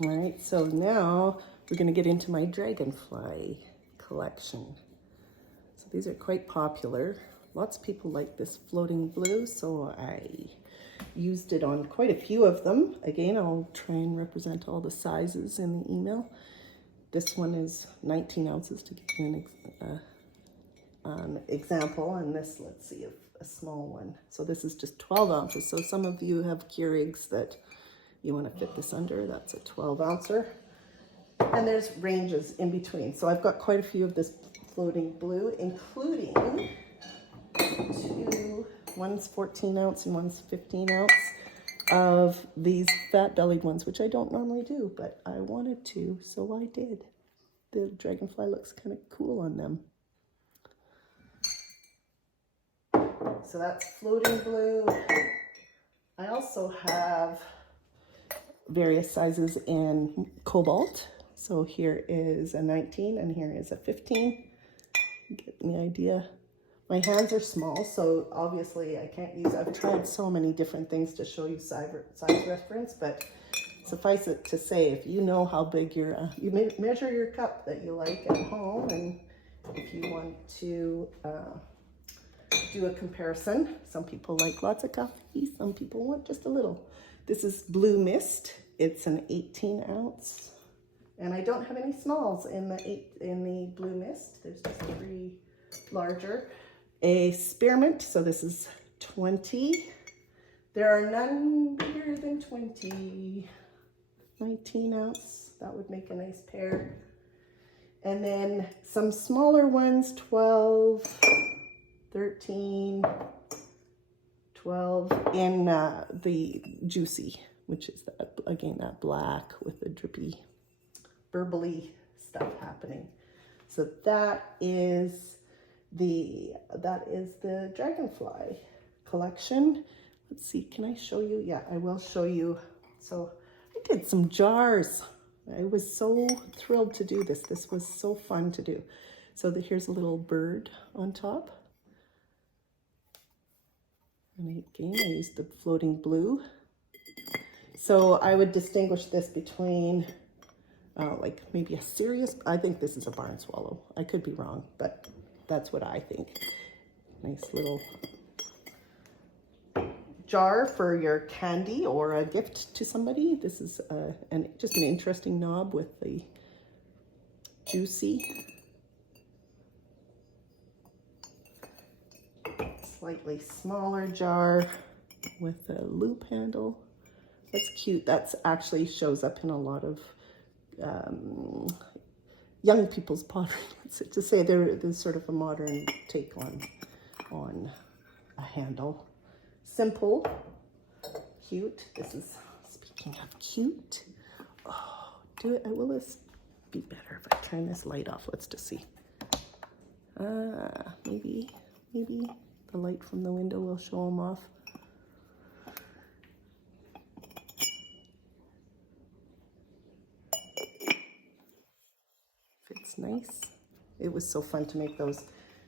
All right, so now we're going to get into my dragonfly collection. So these are quite popular. Lots of people like this floating blue, so I used it on quite a few of them. Again, I'll try and represent all the sizes in the email. This one is 19 ounces to give you an example, and this, let's see, a small one. So this is just 12 ounces. So some of you have Keurigs that you want to fit this under. That's a 12 ouncer. And there's ranges in between. So I've got quite a few of this floating blue, including two, one's 14 ounce and one's 15 ounce of these fat bellied ones, which I don't normally do, but I wanted to, so I did. The dragonfly looks kind of cool on them. So that's floating blue. I also have various sizes in cobalt. So here is a 19 and here is a 15. Get the idea. My hands are small, so obviously I can't use, I've tried so many different things to show you size reference, but suffice it to say, if you know how big your, you measure your cup that you like at home, and if you want to do a comparison, some people like lots of coffee, some people want just a little. This is Blue Mist. It's an 18 ounce, and I don't have any smalls in the Blue Mist. There's just 3 larger. A spearmint, so this is 20. There are none bigger than 20. 19 ounce, that would make a nice pair. And then some smaller ones, 12, 13, 12 in the Juicy, which is that, again, that black with the drippy, burbly stuff happening. So that is the dragonfly collection. Let's see, can I show you? Yeah, I will show you. So I did some jars. I was so thrilled to do this. This was so fun to do. So here's a little bird on top. And again, I used the floating blue. So I would distinguish this between like maybe a serious, I think this is a barn swallow. I could be wrong, but that's what I think. Nice little jar for your candy or a gift to somebody. This is just an interesting knob with the Juicy. Slightly smaller jar with a loop handle. That's cute. That's actually shows up in a lot of young people's pottery. To say there's sort of a modern take on a handle. Simple, cute. This is, speaking of cute, oh, will this be better if I turn this light off? Let's just see. Maybe the light from the window will show them off. It's nice. It was so fun to make those.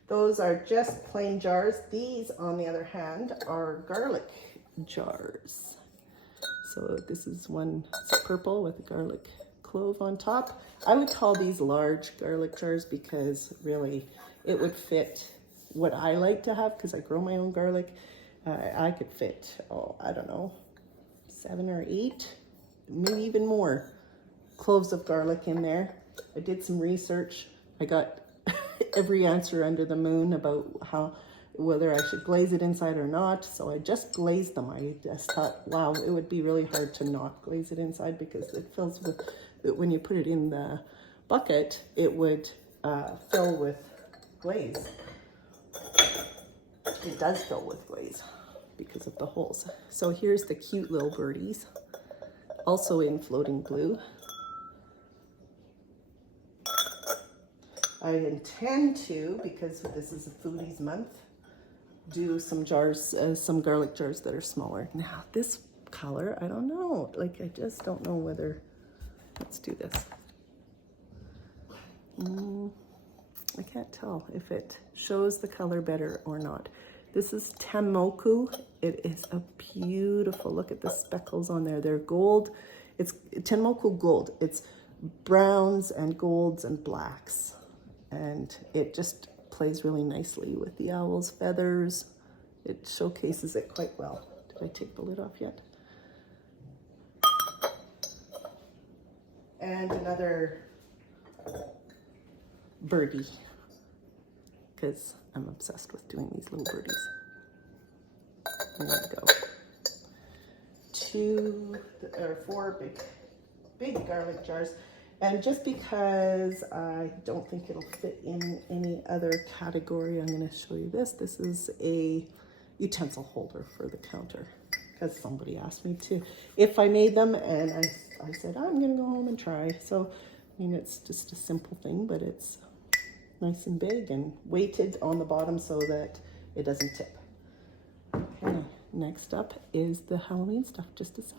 Those are just plain jars. These, on the other hand, are garlic jars. So this is one, it's purple with a garlic clove on top. I would call these large garlic jars because really it would fit what I like to have, because I grow my own garlic. I could fit, I don't know, 7 or 8, maybe even more cloves of garlic in there. I did some research. I got every answer under the moon about whether I should glaze it inside or not. So I just glazed them. I just thought, wow, it would be really hard to not glaze it inside, because it fills with, when you put it in the bucket, it would fill with glaze. It does fill with glaze because of the holes. So here's the cute little birdies, also in floating blue. I intend to, because this is a foodies month, do some jars, some garlic jars that are smaller. Now this color, I don't know, like I just don't know whether, let's do this. I can't tell if it shows the color better or not. This is Temoku. It is a beautiful, look at the speckles on there. They're gold. It's Tenmoku Gold. It's browns and golds and blacks. And it just plays really nicely with the owl's feathers. It showcases it quite well. Did I take the lid off yet? And another birdie, because I'm obsessed with doing these little birdies. I'm gonna go 2 or 4 big garlic jars. And just because I don't think it'll fit in any other category, I'm gonna show you this. This is a utensil holder for the counter, because somebody asked me to, if I made them, and I said, I'm gonna go home and try. So, I mean, it's just a simple thing, but it's nice and big and weighted on the bottom so that it doesn't tip. Okay, next up is the Halloween stuff. Just a second.